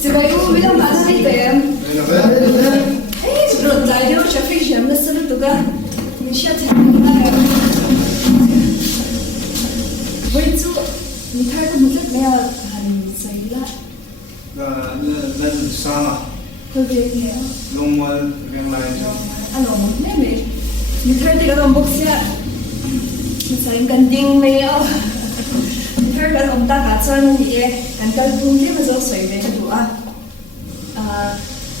Sibayu bilang mana ni tem? Sebelum saya dia traffic jam na selalu tu kan, mesti ada mana ya. Begitu, ni thar tu mungkin saya hari saya lah. Nan sama. Kau ni ya. Longwal yang lain. Alo, ni ni thar dia orang boxnya. Saya ganding ni ya. Thar kan om tak kacau ni kan kalau pun dia masuk suai tu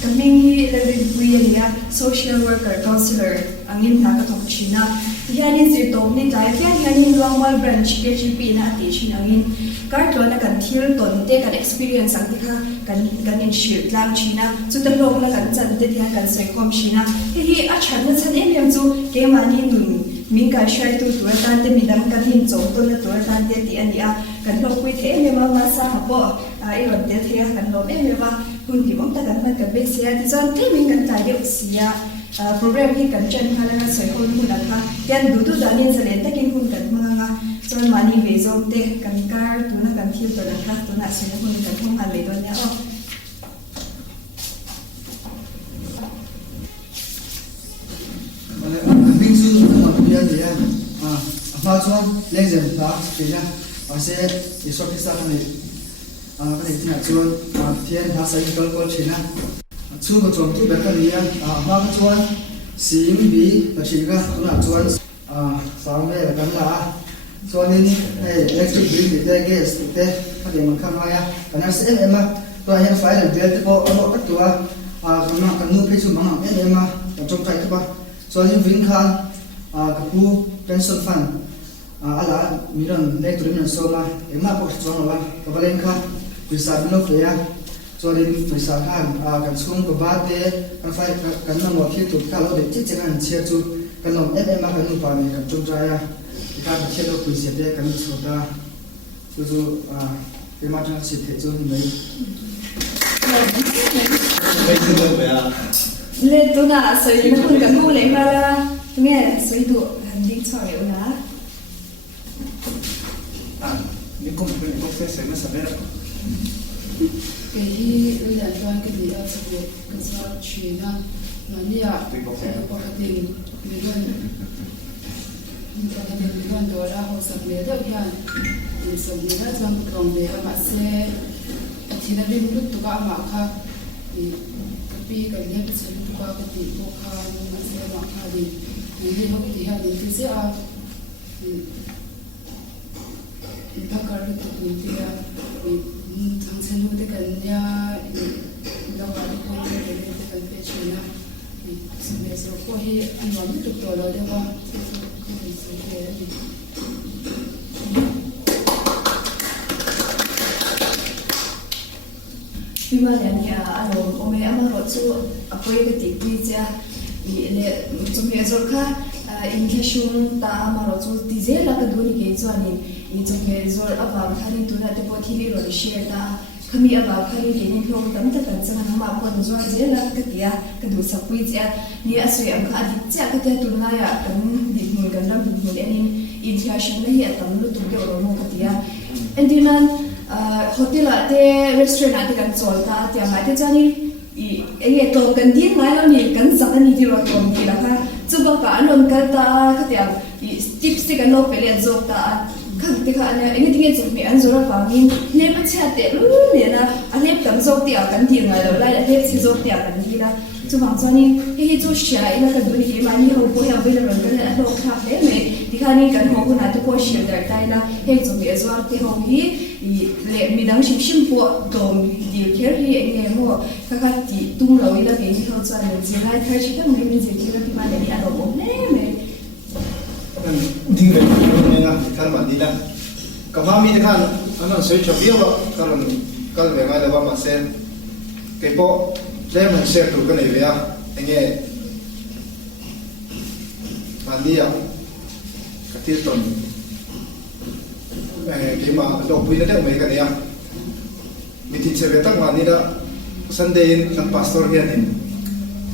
kami lebih punya social worker, counselor, angin nak ketok Cina. Yang ini zitong ni dah, yang ini luangmal branch KGP na ati Cina angin. Kartu na kan thil ton te kan experience ang tika kan in shirt lang Cina. Sudah long na kan chan te tika kan sekom Cina. Hihi achan na chan em tu kemani nun. Mingka share tu tan te midang kan hin chong tu na tan te ti ania kan lo kui the em ma sa hapo ai ron te the kan lo em ba hun ti mong ta kan man kan be sia ti zon te ming kan tai de sia program hi kan chen khala na soi hol hun la yan du danin zalen ta kin hun kan ma nga zon mani ve zong te kan kar tu na kan thil to la kha tu na sin hun kan thong han le don ya o Bingsu nama dia dia, apa cuan legend tak sekian, asyik esok kita ni, kan itu nak cuan tiada hasa kalau Cina, cuba contoh berkan dia, apa cuan CMB macam tu nak cuan sampai kan lah, cuan ini electric bill kita gas kita kan dia makan maya, karena emang tu yang file dia tu kalau tak tua, kan nu pecu mana emang macam tu apa. So yung Vinkan, kapu pension fund, ala miron lektor miron soma, emma po sa mga kabaleng ka, bisa binok ya, so din bisa kan, kan sung kabate, kan fay kan na mo kito kalau de chichikan chiachu, kan nom emma kan nu pa ni kan chumjaya, ika chelo puisi de kan choda, so emma tan si tejo ni. Lên tu na soi nó không cần ngu lên mà là nghe soi đủ hành đi cho hiểu na Ni kung saya saya sabar. Cái bây giờ toàn cái gì đó sẽ cái sao chuyện đó mà như là cái quá trình mình luôn mình luôn đó là họ sắp lấy được cái mình sắp lấy ra trong cái công việc mà sẽ thì là mình lúc tụi các bạn khác thì vì cái này cái sự tụi các cái thì tụi khác mà sẽ mà khác thì mình không thì hay thì sẽ thì tất cả các tụi thì thằng sinh viên cái nhà đâu là không có cái cái cái chuyện nào thì bây giờ có khi anh nói được rồi đó đấy mà thì sẽ cái gì vì mà nhà nhà anh ông mẹ mà rồi chú quay cái tiệc đi cha vì lệ chúng mình rồi cả Englishun ta mà rồi chú tí dễ là cái đôi cái cho anh chúng mình rồi ở vào khai tu là cái bộ thi rồi share ta kami ở vào khai cái những cái tấm tất cả những cái mà quân rồi dễ là cái tiệc cái đồ sắp quý cha ni ở dưới ông khai đi cha cái tiệc tu này à cái đi mình cái năm mình anh interaction này hiện tấm lúc tụi cái ở một cái tiệc anh đi man hotel ate restaurant ate kan cholta ate mai te chani e to kan din mai lo ni kan sa ni ti ro tom ki la kha chuba ka anon kal ta ka tiang tips te kan lo pele zo ta khang te kha ana anything chu mi an zora pa min ne pa cha te lu ne na ale kam zo ti a kan ti ngai lo lai ale si zo ti a kan di la chu bang chani he chu sha ina ka du ni ke ma ni ho bo ya bo la ron kan a lo kha he me ti kha ni kan ho na tu ko share dar tai na he chu mi zo ti ho hi lệ mi đang chim chim bộ đồng điều kiện thì anh em họ các chị tung lối là cái gì không cho nên chỉ hai thay chỉ các người mình chỉ là cái mà để đi ăn đồ bún nè mẹ Đi về nên là khăn bản đi là cả hai mình khăn anh sẽ cho biết là cái về ngay là mà xem cái bộ để mình share được cái này về anh nghe bản đi à cái tiết tuần cái mà đọc vui đấy mấy cái này mình thì sẽ về tắc mà đi đó Sunday làm pastor kia này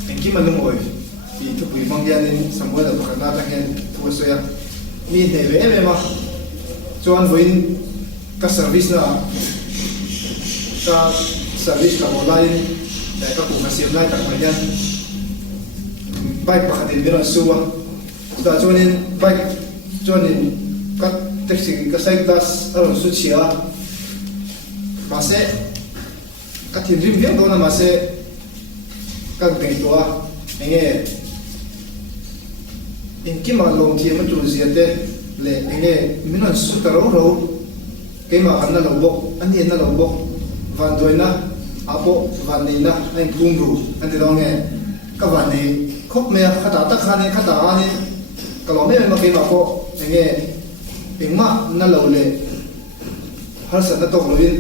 anh kia mà nó ngồi thì thức vui mong gia đình xong rồi là tụi nó đang nghe thôi rồi à mình để về em mà cho anh với các service là ta service ka online ka ku ka sim lai tak mai yan bike pakhatin biro suwa da chuanin bike chuanin ka taxi ka sai das aron su chia ma se ka thin rim viang do na ma se ka ngai to a enge in ki ma long thi ma chu ziate le enge minon su ta ro ro ke ma kan na lo bok an ni na lo bok van doina apo van ni na anh kum ru an ti dong nge ka van ni khop me khata ta khane khata ani ka lo me ma ke ma ko enge pingma na lo le har sa na to loin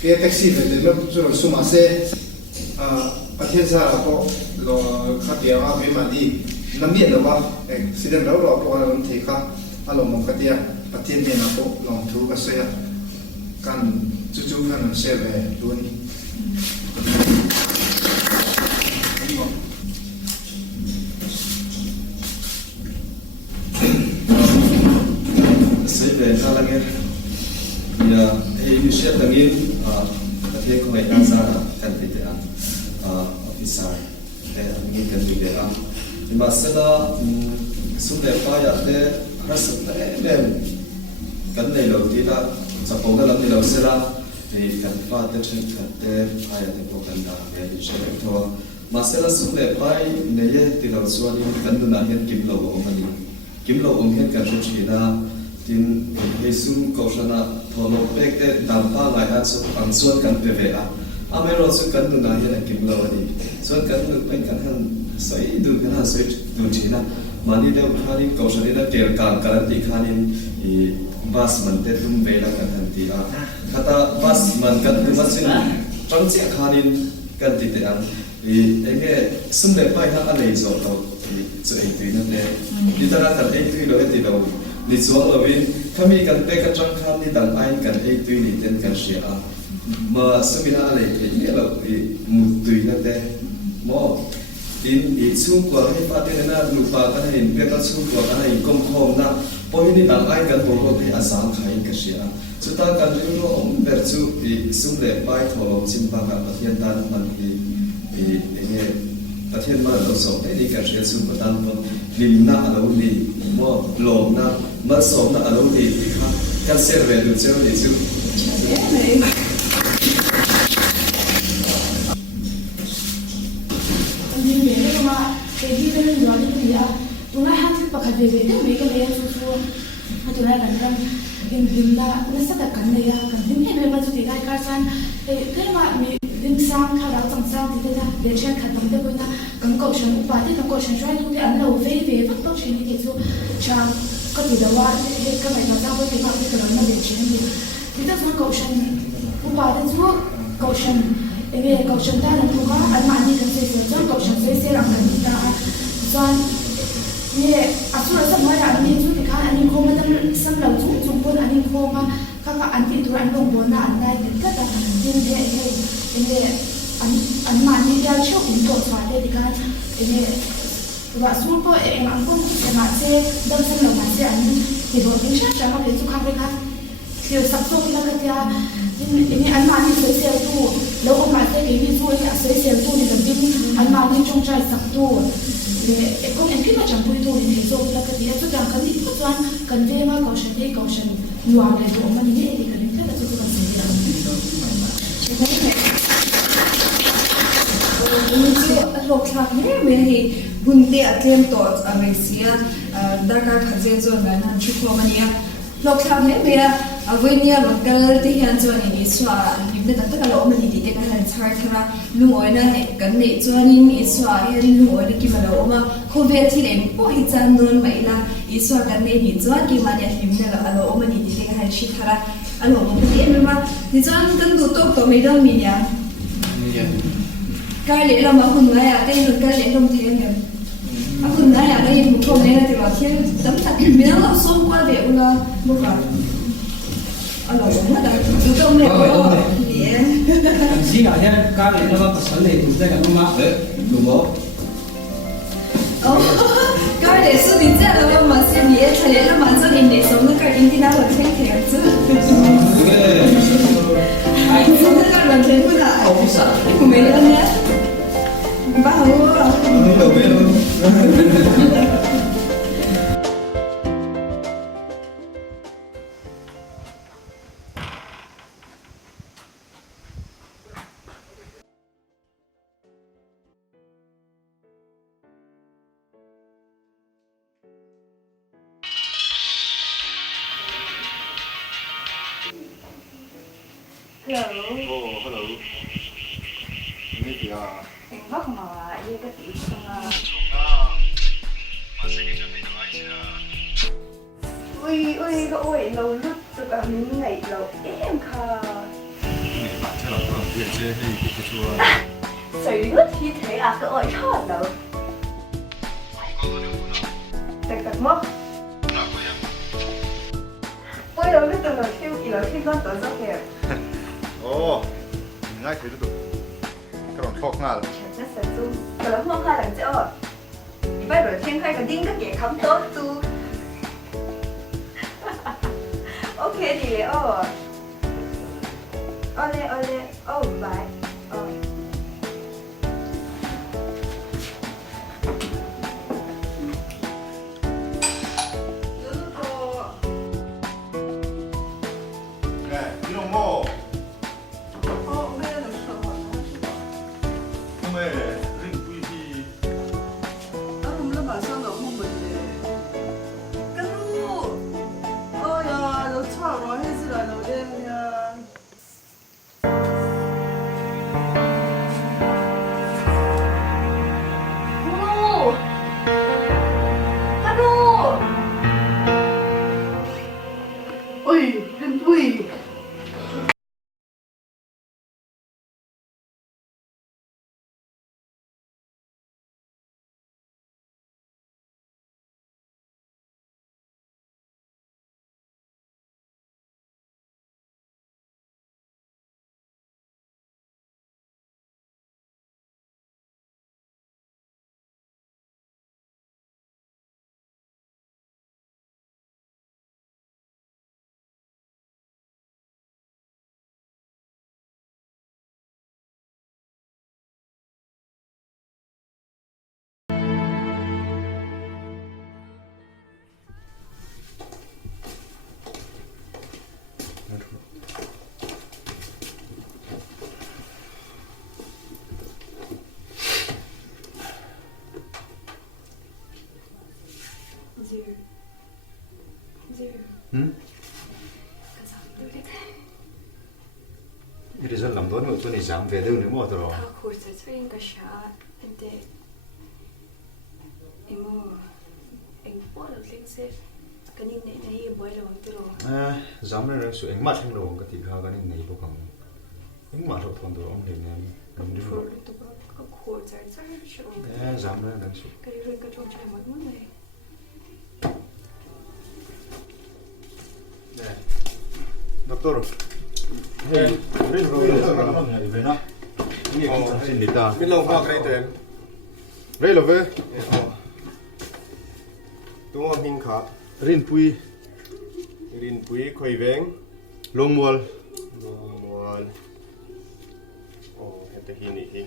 ke taxi ve le me chu ro su ma se pathian sa ko lo khatia ma be ma di namie lo ba accident ro ro ko ron the kha alo mo khatia pathian me na ko long thu ka se kan chu chu kan se ve tu ni sai về ra là nghe ya hey you share langin cái thế không phải đang ra kan ti te officer te ni kan ti te nhưng mà sẽ là sum le pa ya te har sat le nem kan nei lo ti la sa po na lam ni lo se la thì kan fa te chen kan te pa ya te ko kan da ve ni share to mà sẽ là sum le pa nei ye ti lo suan ni kan du na hian kim lo o ma ni kim lo om hian kan ro chi na tin Yesus kausana tholo pekte dampa lai at so ansuan kan peve a mero su kan du na hian kim lo ani so kan du pen kan han sai du kan ha sai du china mani de khani kausani da tel kan kan ti khani i bas man te dum ve la kan han ti a khata bas man kan du masin trong che khani kan ti te an i enge sum le pai ha alei zo to so ei tu na te ni ta ra kan ei tu lo ti lo ni chuang lovin khami kan te ka chang khan ni dang ain kan ei tui ni ten kan sia ma sumina ale ni lo mu tui na te mo tin i chung kwa ni pa te na lu pa kan hin pe ka chung kwa kan hin kom khom na poi ni dang ain kan bo te asam khai ka sia chuta kan ri lo om ber chu i sum le pai tho chim pa ka pathian tan man i enge pathian ma lo so te ni ka sia chu pa tan pon lim na lo ni mo lom na mà sống là ở đâu thì khác các server được chơi thì chứ nhưng mà cái mà cái gì cái này nói thì à tụi nó hát thì bạc về về đấy mấy cái này su tụi nó cần rằng hình là nó sẽ đặt cần này cần hình này mà tụi cái cái san cái mà mình hình sang khai đào trong sang thì đây là để chơi khát tầm đấy na cần cầu sản upa thì cần cầu sản xoay tụi anh lâu về bắt tóc chuyện như thế cha có thể là qua cái này là sao với cái nói mà để chuyện gì thì tất nhiên cầu sản upa thì chú cầu sản về cầu sản ta là thuộc á anh mà đi cần xây dựng cho cầu sản xây làm cái gì ta choเนี่ยอาสุรสมัยอันนี้จุดที่ข้าอันนี้โคมันต้องสำหรับจุดบนอันนี้โคมาข้าก็อันที่ตัวอันลงบนน่ะอันใดก็แต่ที่เนี่ยอันมันนี่จะชอบอินโดสวัสดิ์ที่ข้าเนี่ยว่าสู้ก็เองอันก็จะมาเจดังสำหรับมาเจอันนี้ที่บอกที่ฉันจะมาเป็นสุขภาพเลยค่ะคือสับสนแล้วก็จะนี่อันมันนี่สวยเสียตู้แล้วก็มาเจที่นี่สวยเนี่ยสวยเสียตู้นี่แบบนี้อันมันนี่จงใจสับตู้cũng em biết mà chẳng vui thôi thì rồi là cái gì tôi đang cần đi phát toán cần về mà cầu sản nhòa này của mình như thế thì cần rất là tôi cần phải làm lộc lạc nhé mình thì bún tê atleem tốt ở Malaysia đã cả khát giờ rồi nên hắn chụp qua mình lộc lạc nhé mình với nia local thì hiện giờ này xóa những cái tất cả lỗ mình thì cái này chart ra lu ngồi này cái này cho nên xóa hiện lu ngồi này kia mà lỗ mà không về thì lại bỏ hết chân luôn vậy là xóa cái này thì cho kia mà nhà phim này là lỗ mình thì cái này shit ra lỗ mình thì em mà thì cho nên cần đủ tốt có mấy đồng mình nhá cái lẽ là mà hôm nay à cái cái lẽ không thế nhỉ hôm nay à cái một hôm nay là thì bảo thiên tấm thật mình nó làm xong qua để là một cái alo nó đã chủ động này rồi làm gì nào nhá cái này nó có sản này tụi ta cần mà đúng không cái này số tiền ra là mà xem gì thế này là mà cho nên để sống nó cái gì nào là thêm tiền chứ ai sống nó cái là thêm cái nào Hello. Oh, hello. Ini dia. Bác mà đi cái gì không à? Ui, ui, lâu lúc tôi cả những ngày lâu em khờ. Bạn chơi là thường việc chơi hay cái chua. Sợi nước thì thế à, cái ôi chót đâu. Tạch tạch mất. Ôi, lâu lúc tôi nói kêu kỳ lâu khi con tới giấc kìa. Ồ, ngay thế được. Các bạn phọc ngà. Chẳng rất là dung. Cả lắm không khai lần chưa? Bây giờ thiên khai cái đinh cái kẻ khám tốt tu. Ok thì ole, oh bye. Nè, đi đâu mò? Không mẹ, rình quy thì. Result làm tốt một tuần này giảm về đâu nữa mà thôi. Thao khổ sẽ cho anh cả xã anh để em anh bỏ được lên xe cái nhìn này này em bỏ lâu từ rồi. Giảm rồi số anh mất không rồi cái thì khá cái này bộ không. Anh mất rồi thằng đó ông này nè. Không được tụi có khổ sẽ cho. Giảm rồi đang số. Cái rồi cái trong trái mất mất này. Nè, doctor. Hey, rin rồi về nó. Nghe cái xin đi ta. Biết lâu hoa cái này tên. Về lo về. Tung âm hình khá. Rin pui. Rin pui khơi veng. Long mual. Hết cái hình này.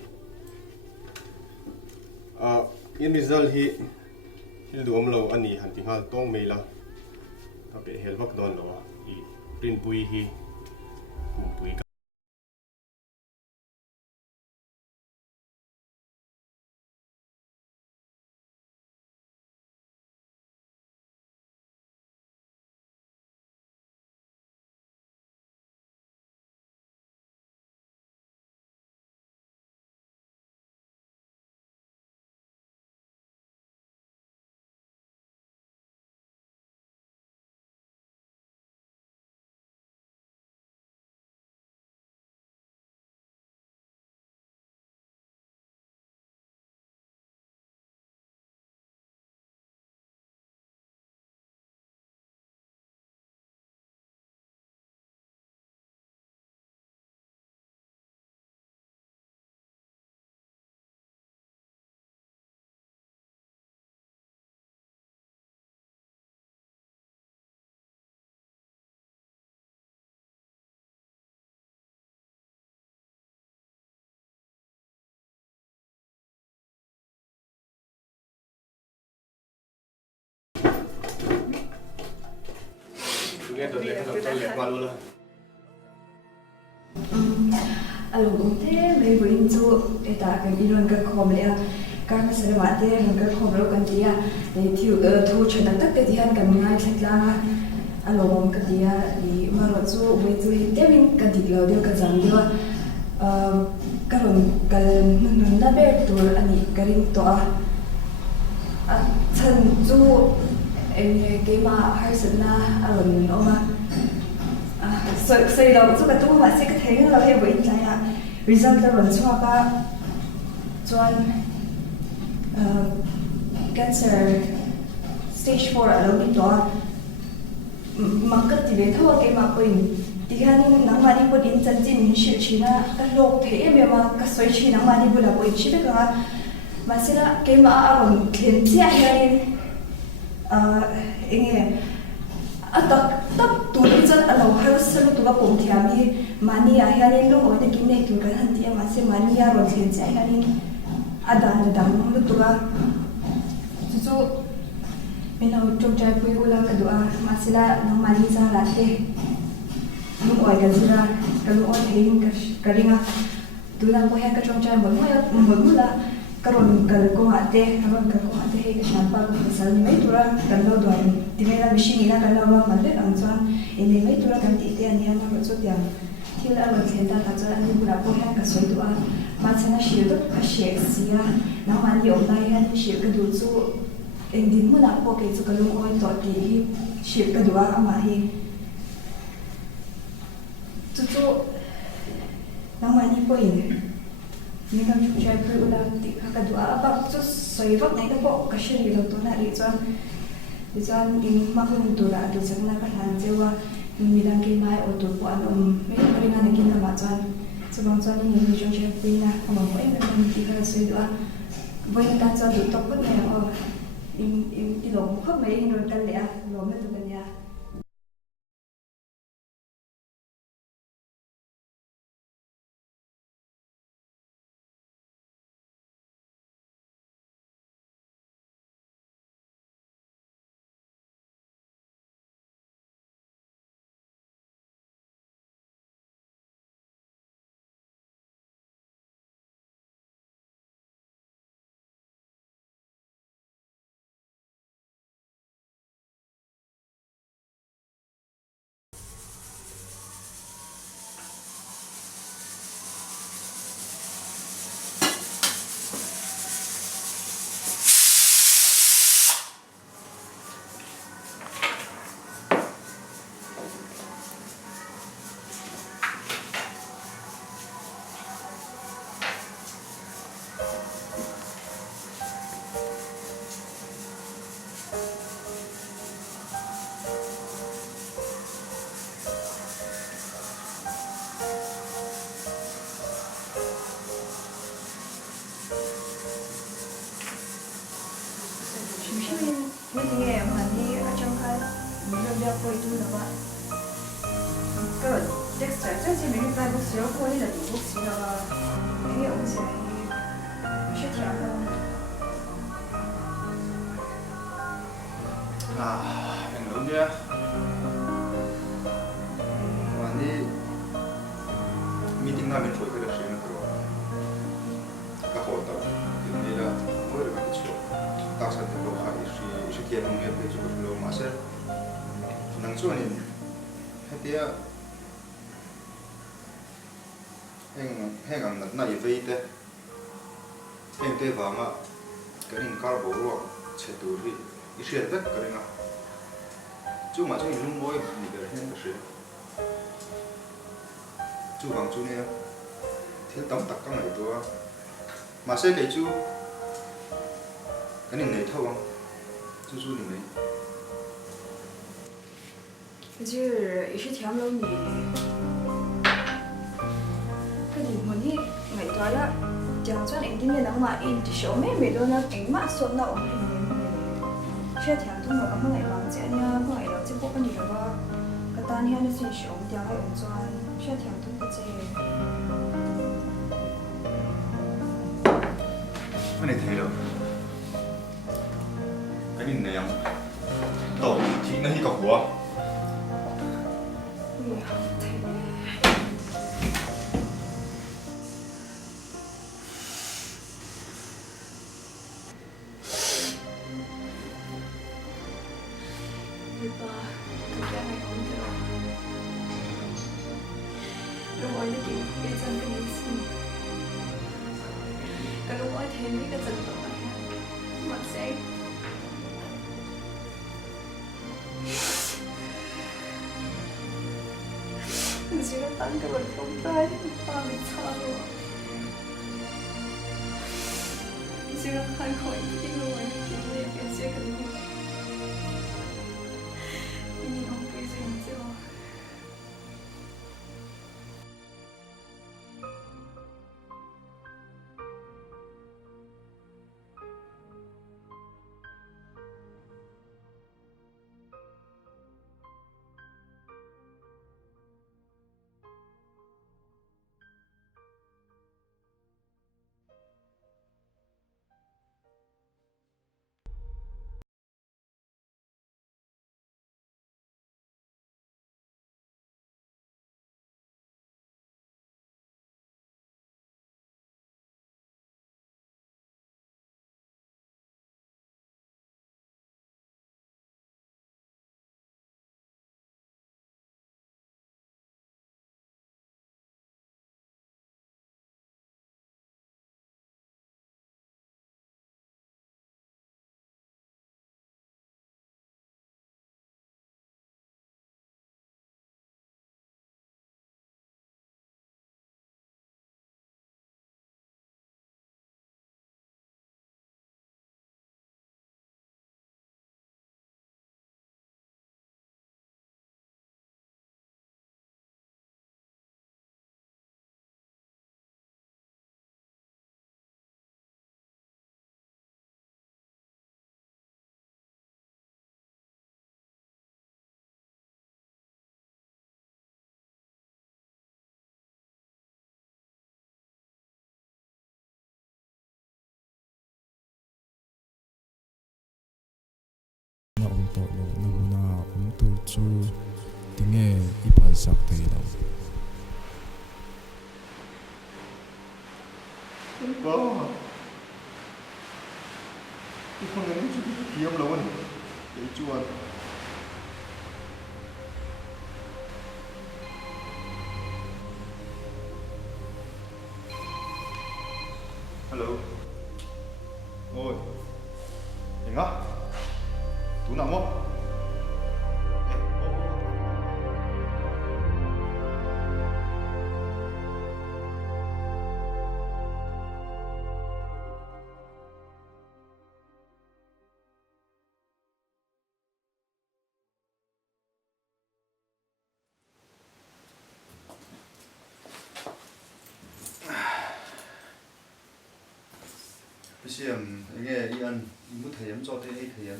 In result hi duom lo ani han tingal tong mei la. Ta be hel vak don lo hi rin pui hi. Pui Alo thế mấy bữa chú để ta cái iron cái khom này các cái sản phẩm thế cái khom rồi cái gì à để thiếu thu chuyện tất cả thì hắn cái ngay sạch là alom ka dia ni maro chu we chu tewin ka diklo deu ka jam deu karon kal nun na ber tur ani karin to a chan chu ke ma har sana alom oma so lo chu ka tu ma se ka thei lo he bo in chaya result la ron chua ka chuan cancer stage 4 alo ni to makat ti ve thawa ke ma ko in ti han nang mani po din chan chin shi china ka lok the me ma ka soi chi nang mani bula ko chi be ka ma sila ke ma aron thlen chia hian enge tak tu ni chan alo har salu tu ka pom thiami mani a hian lo oi ne kim ne tu ka han ti ma se mani a ron thlen chia hian adan dam lu tu ka chu Mina ucap cai pui ulang kedua masila nang mani sang latte. Nung oi gazira kalau oi hing karinga. Tulang pui hang kacang cai bermula karon kalau ate hei kesampa misal ni mai tura kalau doan timela machine ina kalau orang mande angsan ini mai tura kan ti dia ni ama rocot yang hila lo centa kaca ni pura pui hang kasoi doa macana shield ka shek sia nang mani online han shek kedu chu Endin mo na po kay sukalong oil to at ship ka dua amahi. Tutu nang mani po ini. Ni kang try po ulang ti ka dua apa tu soivot na ito po kasi nilo to na rizwan in makuntura do sa na kan jewa milang kay mai o to po may karinga na kinamatuan. So bang tuan ni ni jong chef na kamang po ina ti ka soy dua. Boy na tansa do to po na o in tilong khóc mấy rồi căn lẽ rồi mới tụi mình nhà foi tu na ba cái texture chắc chỉ mình phải bút sửa qua đi là đủ bút sửa cái ông sẽ sẽ trả đâu anh lớn nhá mà đi meeting nào mình phải cái đặc sản nữa các hộ tao thì đây là mỗi người một chỗ tạo sản phẩm đồ khai sự kiện nông nghiệp để cho các lô mà sẽ năng suất này hết tiệt hàng ngàn này về thế em thế vào mà cái hình cao bổ rồi chế độ đi ít chuyện tất cái này chú mà chú dùng môi thì cái này cái gì chú bằng chú này thiếu tấm tắc cái này thôi mà sẽ cái chú cái này thâu không chú này就是也是条路你，cái gì mà đi ngày toán á, chẳng cho anh tin là mà in thì số mấy đôi nó anh mà số nào cũng hình sẽ theo thông qua các ngày làm sẽ nha, các ngày làm sẽ có cái gì đó, cái tan hiện nó sẽ số theo cái ông cho sẽ theo thông qua chế. cái này thấy được, cái này này tổ thì nó hi cọc của Hãy subscribe cho kênh Ghiền Mì Gõ để không bỏ lỡ lúc ấy thì cái chân cái gì xin cái lúc ấy thêm cái chân tụi này mặt sẽ 지금 딴 거를 평가해 마음이 차로 지금 한 거의 이기는 거의 기분이 지금 이미 너무 이제 na to lo na huna tur chu tinge iphal sak thei lo có cái con này nó chút hiếm lâu rồi cái chua hello ôi hình á tú nằm không xem nghe đi ăn muốn thầy em cho thế thầy em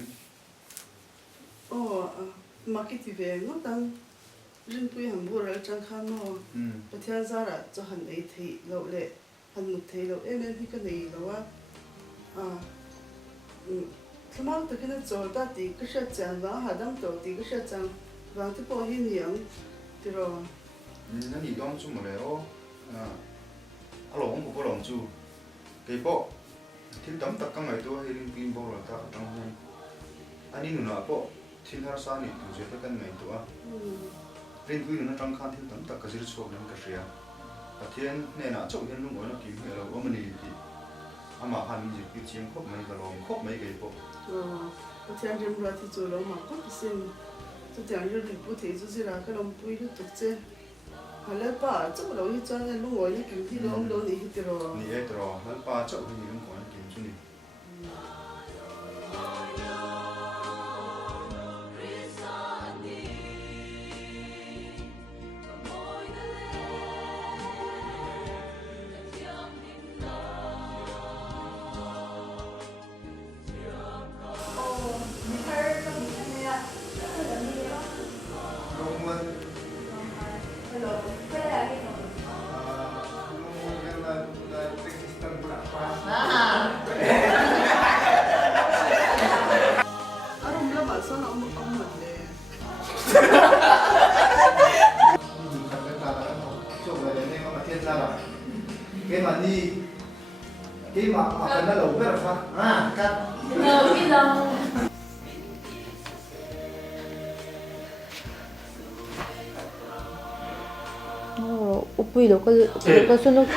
mà cái gì về nó đang riêng tôi hẳn mua ra trang khăn nó và theo ra là cho hẳn ấy thì lâu lệ hẳn một thầy lâu em thì cái này lâu á thế mà từ khi nó cho ta thì cái sự chẳng và hà đang tổ thì cái sự chẳng và cái bộ hình dạng thì rồi nó đi đón chung mà léo alo không có lòng chu cái bộ thì tấm tất cả mấy tôi hình pin bộ là ta tăng hơn anh đi nữa bộ thiên hà sa này tụi tôi cái mấy tôi riêng tôi nó trong khăn thì tấm tất cả sự số nên cái gì à thiên này là chỗ thiên lúc đó nó kiếm cái là ở mình đi mà hành gì cái chuyện khóc mấy cái lòng khóc mấy cái bộ thiên riêng ra thì chỗ đó mà có cái gì tôi tưởng như được thấy tôi là cái lòng vui được chứ hay là bà chỗ đó thì cho nên lúc đó kiếm thì nó ông đó thì thì rồiนี่ตรอแล้วป้าเจ้าที่นี่ก่อนกินชุนี่cái mà đi cái mà cần nó lẩu biết là sao cắt Ngờ cái lòng 어, upui local sunuk